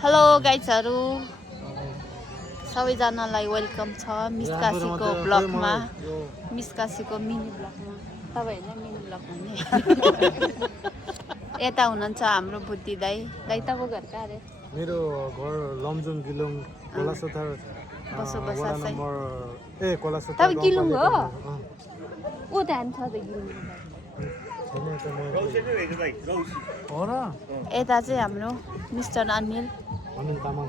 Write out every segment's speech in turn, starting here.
Hello गाइजहरु सबैजनालाई welcome छ मिसकासीको ब्लगमा मिसकासीको mini ब्लगमा तपाईँ हैन मिनी ब्लग भन्ने यता हुनुहुन्छ हाम्रो बुद्धि दाइ तपाईको घर कहाँ रे मेरो घर लमजुङ गिलुङ कोलासोथर वडा नम्बर कोलासोथर तपाईँ गिलुङ हो ओ ध्यान छ त गिलुङ यता चाहिँ हाम्रो मिस्टर अनिल तामाङ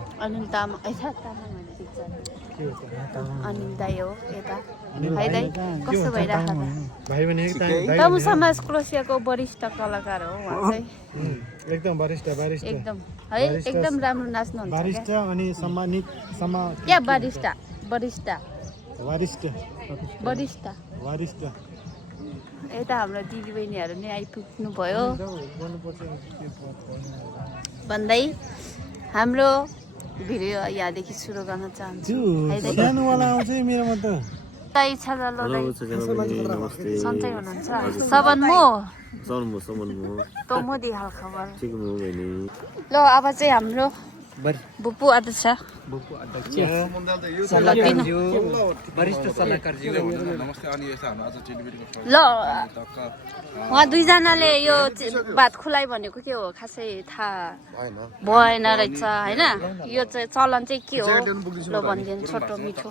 अनिल दाइ हो यता है दाइ कस्तो भइरहेको तमु समाज क्रोसियाको वरिष्ठ कलाकार हो उहाँ चाहिँ एकदम वरिष्ठ एकदम है एकदम राम्रो नाच्नुहुन्छ वरिष्ठ अनि सम्मानित क्या वरिष्ठ यता हाम्रो दिदीबहिनीहरू नै आइपुग्नु भयो भन्दै हाम्रो भिडियो यहाँदेखि सुरु गर्न चाहन्छु सन्चै हुनुहुन्छ सबन मो तो मोदी हाल खबर ल अब चाहिँ हाम्रो बुपु अध्यक्ष ल उहाँ दुईजनाले यो बात खुलाइ भनेको के हो खासै थाहा भएन रहेछ होइन यो चाहिँ चलन चाहिँ के हो ल भनिदिनु छोटो मिठो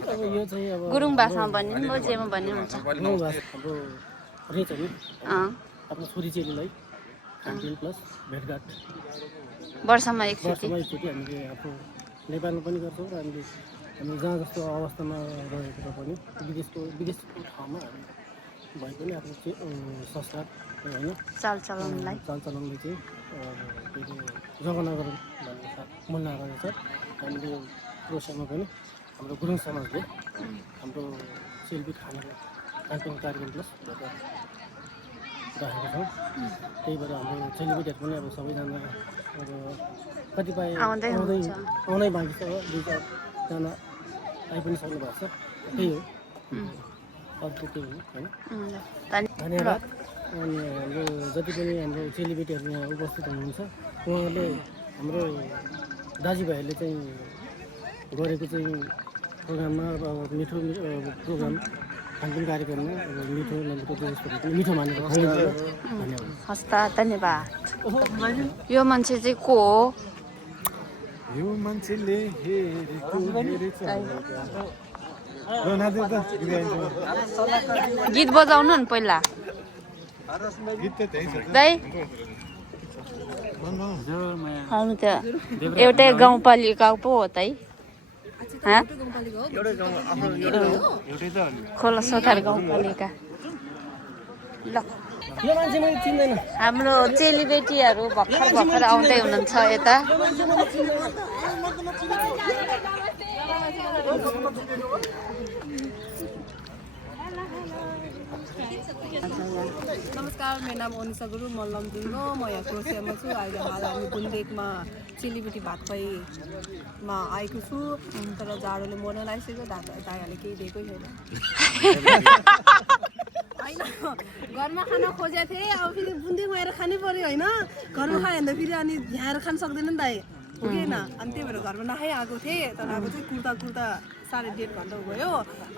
गुरुङ भाषामा भनिदिनु म जेमा भन्ने हुन्छ वर्षमा एकचोटि नेपालमा पनि गर्छौँ र हामी जहाँ जस्तो अवस्थामा रहेको पनि विदेशको ठाउँमा भए पनि आफ्नो संस्कार होइन चालचलनलाई चाहिँ जगना गरौँ भन्ने मन लागेको छ हामीले क्रोसियामा पनि हाम्रो गुरुङ समाजले हाम्रो सेल्फी खानाको क्याम्पेन कार्यक्रम प्लस राखेको छौँ त्यही भएर हाम्रो सेलिब्रेटीहरू पनि अब सबैजना अब कतिपय आउनै बाँकी छ दुई चारजना आइ पनि सक्नु भएको छ त्यही हो अर्को त्यही हो होइन धन्यवाद अनि हाम्रो जति पनि हाम्रो सेलिब्रेटीहरू यहाँ उपस्थित हुनुहुन्छ उहाँहरूले हाम्रो दाजुभाइहरूले चाहिँ गरेको चाहिँ प्रोग्राममा अब मिठो प्रोग्राम खानपिन कार्यक्रममा अब मिठो मानेर धन्यवाद हस् त धन्यवाद यो मान्छे चाहिँ को हो यो मान्छेले गीत बजाउनु नि पहिला दाइ आउनु त एउटै गाउँपालिका पो हो त है खोला सोथार गाउँपालिका ल हाम्रो चेलीबेटीहरू भर्खर आउँदै हुनुहुन्छ यता नमस्कार मेरो नाम अनिसा गुरुङ म लमजुङ हो म यहाँ क्रोसियामा छु अहिले हाल हामी बुन्देकमा चेलीबेटी भात खुवाइमा आएको छु तर जाडोले मर्न लागिसक्यो दाइहरूले केही दिएकै छैन होइन घरमा खाना खोजेको थिएँ अब फेरि बुन्देकमा आएर खानै पर्यो होइन घरमा खायो भने त फेरि अनि यहाँ खान सक्दैन नि दाइ हो कि होइन अनि त्यही भएर घरमा नखाइ आएको थिएँ तर अब चाहिँ कुर्ता 1.5 घन्टा भयो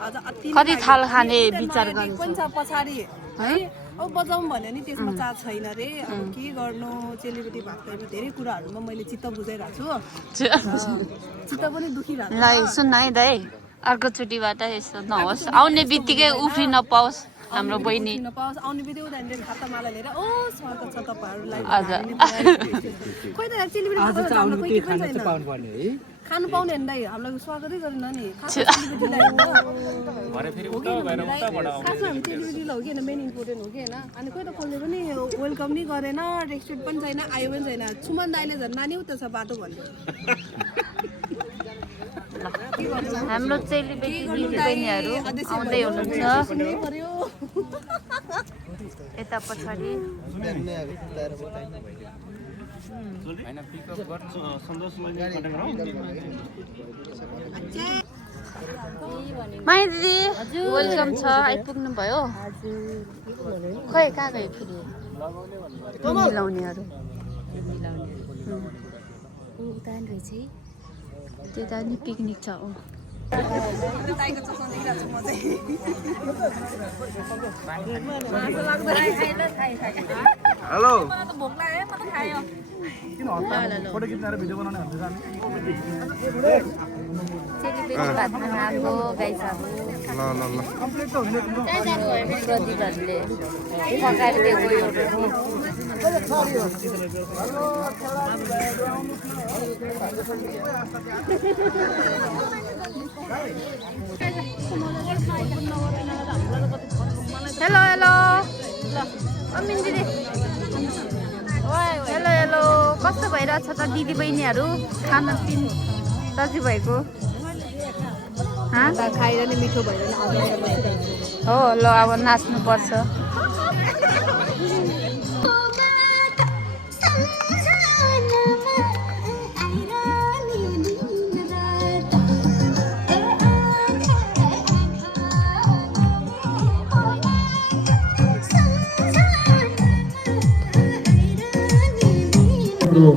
अझ कति थाल खाने विचार गर्नु पनि छ पछाडि है अब बजाउँ भन्यो नि त्यसमा चार्ज छैन रे अब के गर्नु चेलीबेटी भएको धेरै कुराहरूमा मैले चित्त बुझाइरहेको छु चित्त पनि दुखिरहेको ल सुन्न है दाइ अर्कोचोटिबाट यस्तो नहोस् आउने बित्तिकै उफ्रिन नपाओस् हाम्रो बहिनी नपाओस् आउने बित्तिकै उनीहरूले खातामाला लिएर ओ स्वागत छ तपाईँहरूलाई खोइ त चेलीबेटी खानु पाउने होइन दाइ हामीलाई स्वागतै गरेन नि खासमा हामी चेलीबेटीलाई हो कि होइन मेन इम्पोर्टेन्ट हो कि होइन अनि कोही त कसले पनि वेलकम नि गरेन रेस्पेक्ट पनि छैन आयो पनि छैन सुमन दाइले झन् नानी उता छ बाटो भन्यो हाम्रो चेलीबेटी दिदीबहिनीहरू आउँदै हुनुहुन्छ यता पछाडि माया दिदी वेलकम छ आइपुग्नु भयो खै कहाँ गयो फेरि मिलाउनेहरू उता नि रहेछ है त्यता नि पिकनिक छ ओ ताईको चस्मा देखिरहेको छु म चाहिँ मासु लाग्दैन हेलो मलाई त भोक लाग्यो म त खायो किन फोटो खिच्न भिडियो बनाउने भन्दै जाने चेलीबेटी भातमा आएको गाई साबु ल ल ल कम्प्लिट त हुने तिम्रो प्रदीपहरूले पकाएर दिएको एउटा हेलो हेलो अमिन दिदी हेलो हेलो कस्तो भइरहेछ त दिदी बहिनीहरू खानपिन दाजु भएको खाएर नि मिठो भएर हो ल अब नाच्नुपर्छ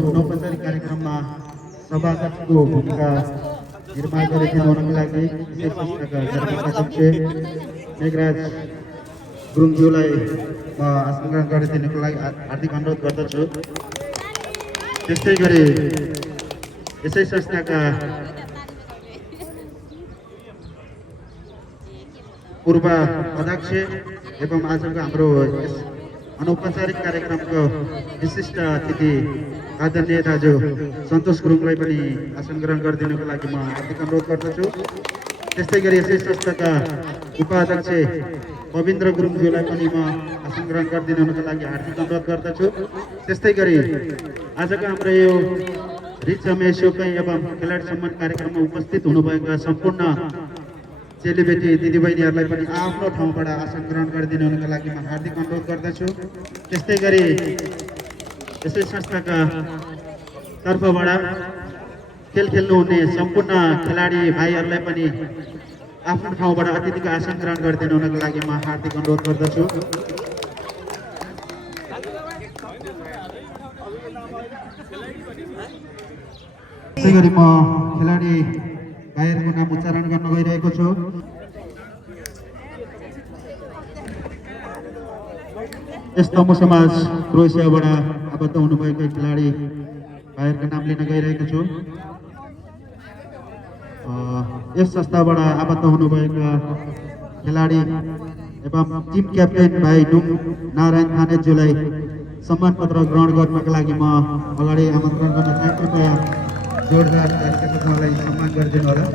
अनौपचारिक कार्यक्रममा सभासदको भूमिका निर्वाह गरिदिनुको लागि विशेष संस्थाका धर्मकाध्यक्ष मेघराज गुरुङज्यूलाई म आसन ग्रहण गरिदिनुको लागि हार्दिक अनुरोध गर्दछु। त्यस्तै गरी यसै संस्थाका पूर्व अध्यक्ष एवं आजको हाम्रो अनौपचारिक कार्यक्रमको विशिष्ट अतिथि आदरणीय दाजु सन्तोष गुरुङलाई पनि आसन ग्रहण गरिदिनुको लागि म हार्दिक अनुरोध गर्दछु। त्यस्तै गरी यसै संस्थाका उपाध्यक्ष पविन्द्र गुरुङज्यूलाई पनि म आसन ग्रहण गरिदिनुको लागि हार्दिक अनुरोध गर्दछु। त्यस्तै गरी आजको हाम्रो यो रिच मेसोकै एवं खेलाडी सम्मान कार्यक्रममा उपस्थित हुनुभएका सम्पूर्ण चेलीबेटी दिदीबहिनीहरूलाई पनि आफ्नो ठाउँबाट आसन ग्रहण गरिदिनुको लागि म हार्दिक अनुरोध गर्दछु। त्यस्तै गरी यसै संस्थाका तर्फबाट खेल खेल्नुहुने सम्पूर्ण खेलाडी भाइहरूलाई पनि आफ्नो ठाउँबाट अतिथिको आसन ग्रहण गरिदिनुको लागि म हार्दिक अनुरोध गर्दछु। त्यसै गरी म खेलाडी भाइहरूको नाम उच्चारण गर्न गइरहेको छु। यस तमु समाज क्रोएसियाबाट आबद्ध हुनुभएका खेलाडी भाइहरूको नाम लिन गइरहेको छु। यस संस्थाबाट आबद्ध हुनुभएका खेलाडी एवं टिम क्याप्टेन भाइ डुम नारायण थानेज्यूलाई सम्मान पत्र ग्रहण गर्नका लागि म अगाडि आमन्त्रण गर्न चाहन्छु। कृपया जोरदार तालिका उहाँलाई सम्मान गरिदिनु होला।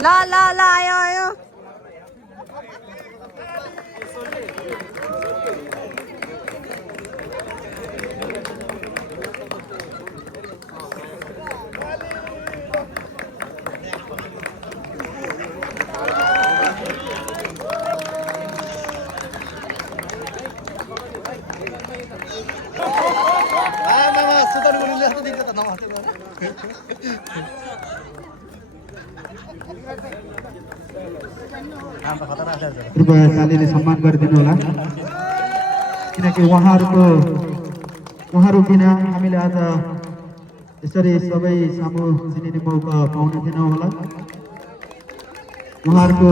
ल ल ल आयो आयो कृपया तालीले सम्मान गरिदिनु होला, किनकि उहाँहरू बिना हामीले आज यसरी सबै सामु चिनिने मौका पाउन थिएनौँ होला। उहाँहरूको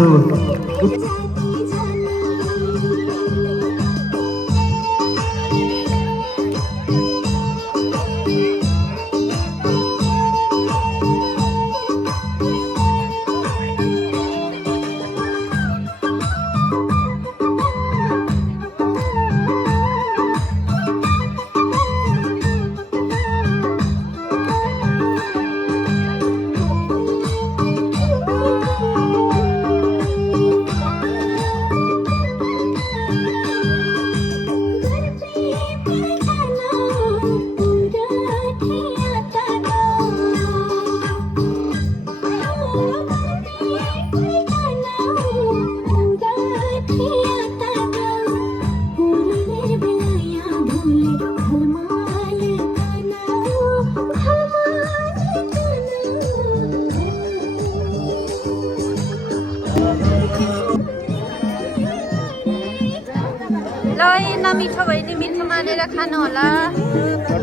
ल नमिठो भयो नि मिठो मानेर खानु होला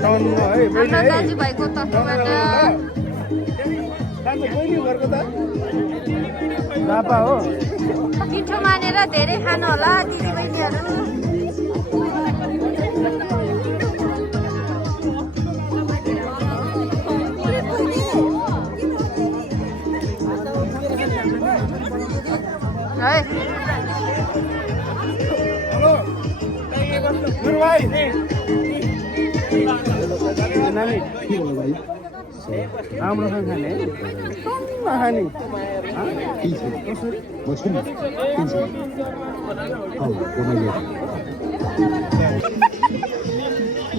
हाम्रो दाजुभाइको तर्फबाट मिठो मानेर धेरै खानु होला दिदीबहिनीहरू है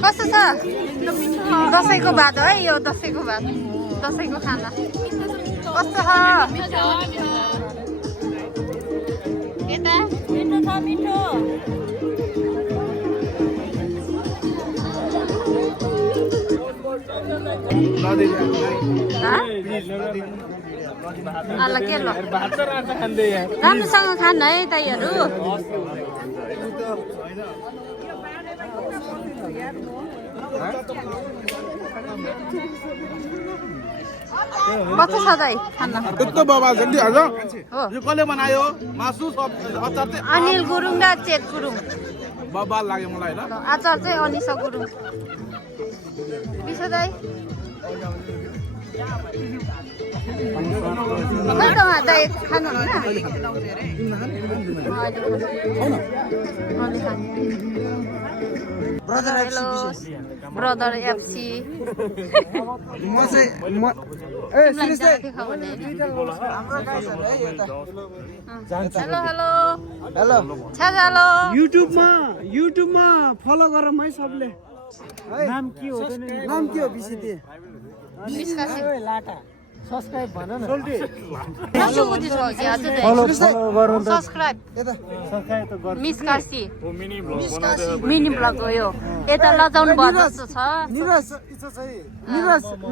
कस्तो छ दसैँको भात है यो दसैँको भात दसैँको खाना कस्तो छ यता मिठो छ मिठो राम्रोसँग खानु है ताईहरू कस्तो छ दाइ खाना यस्तो बाबा जल्दी आज हो यो कसले बनायो मासु सब अचार चाहिँ अनिल गुरुङ र चेत गुरुङ बाबा लाग्यो मलाई हैन आचार चाहिँ अनिसा गुरुङ बिसो दाइ दाइ खानुहुन्छ brother FC hello hello hello hello युट्युबमा फलो गरौँ है सबले नाम के हो बिसिते लाटा सब्स्क्राइब भन न subscribe miss Kashi mini blog हो यो यता लजाउनु भयो जस्तो छ निरज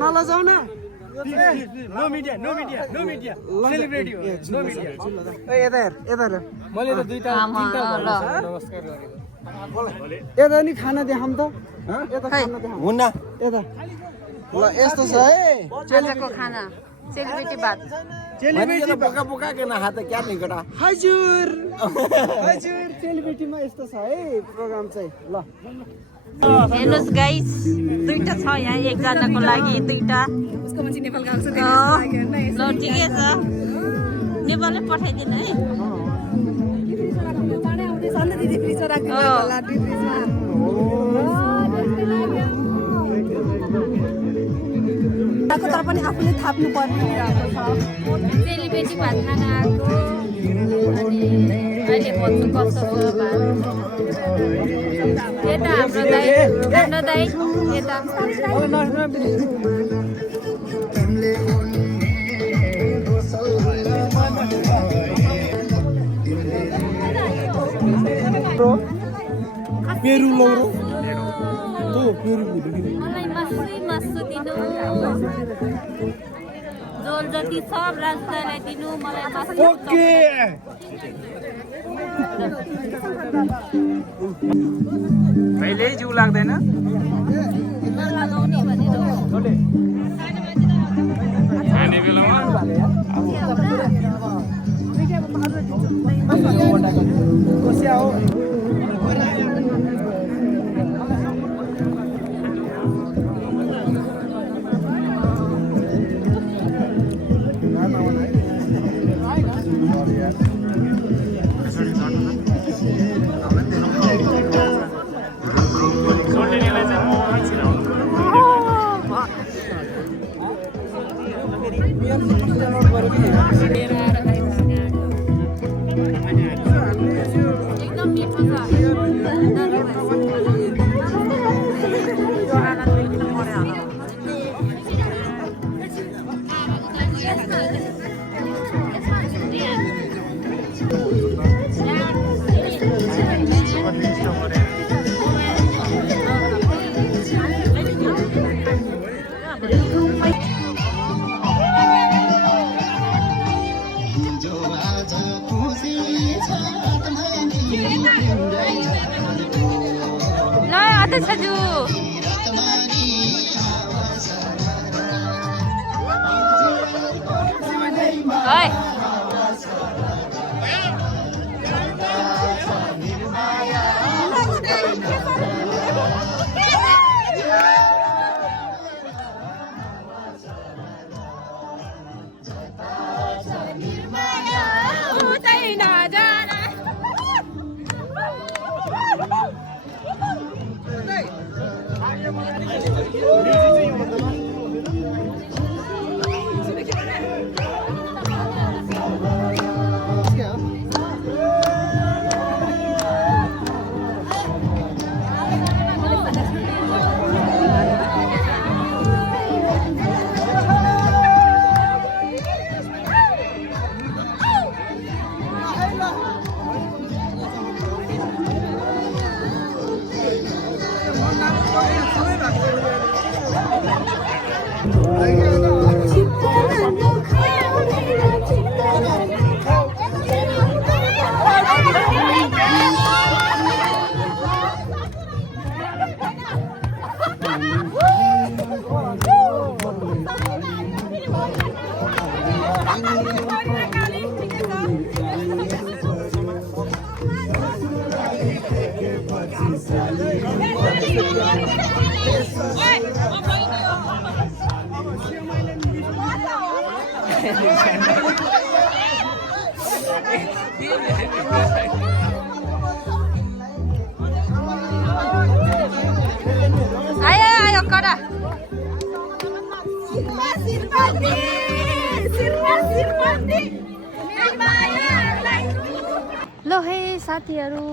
नलजाउ न नो मिडिया सेलिब्रिटी हो नो मिडिया यता मैले त दुईटा नमस्कार यता नि खाना देखाम त यता खाना देखाम हुन्न यता ल यस्तो छ है आजको खाना सेलिब्रिटी भात सेलिब्रिटी बोका बोका के ना हात क्या निकटा हजुर सेलिब्रिटीमा यस्तो छ है प्रोग्राम चाहिँ ल हेर्नुहोस् गाइस दुईटा छ यहाँ एकजनाको लागि दुईटा उसको मान्छे नेपाल गएको छ ल ठिकै छ नेपालमै पठाइदिनु है सन्ध्या दिदी फ्रिजमा राख्दिनु होला फ्रिजमा तर पनि आफूले थाप्नु पर्ने सेलिब्रेटी भात खाना आएको अनि अहिले भन्छु कस्तो छ भात यता हाम्रो दाइ यता पेरु लौरो मलाई मासु दिनु झोल जति सब राजदाईलाई दिनु मलाई मासु ओके कहिले जिउ लाग्दैन लगाउने भनेर खाने बेलामा एकदम मिठो छ गर्दैछ जु है आयो कडा ल हे साथीहरू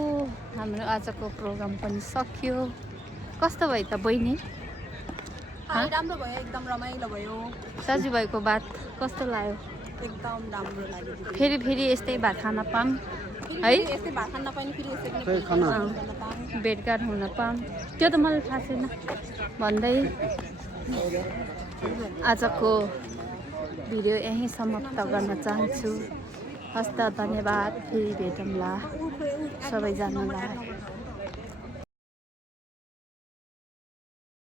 हाम्रो आजको प्रोग्राम पनि सक्यो कस्तो भयो त बहिनी राम्रो भयो एकदम रमाइलो भयो दाजुभाइको बात कस्तो लाग्यो एकदम राम्रो लाग्यो फेरि फेरि यस्तै भात खान पाऊँ है यस्तै भात खान नपाइने फेरि यस्तै भेटघाट हुन पाऊँ त्यो त मलाई थाहा छैन भन्दै आजको भिडियो यहीँ समाप्त गर्न चाहन्छु हस्त धन्यवाद फेरि भेटौँला सबैजनालाई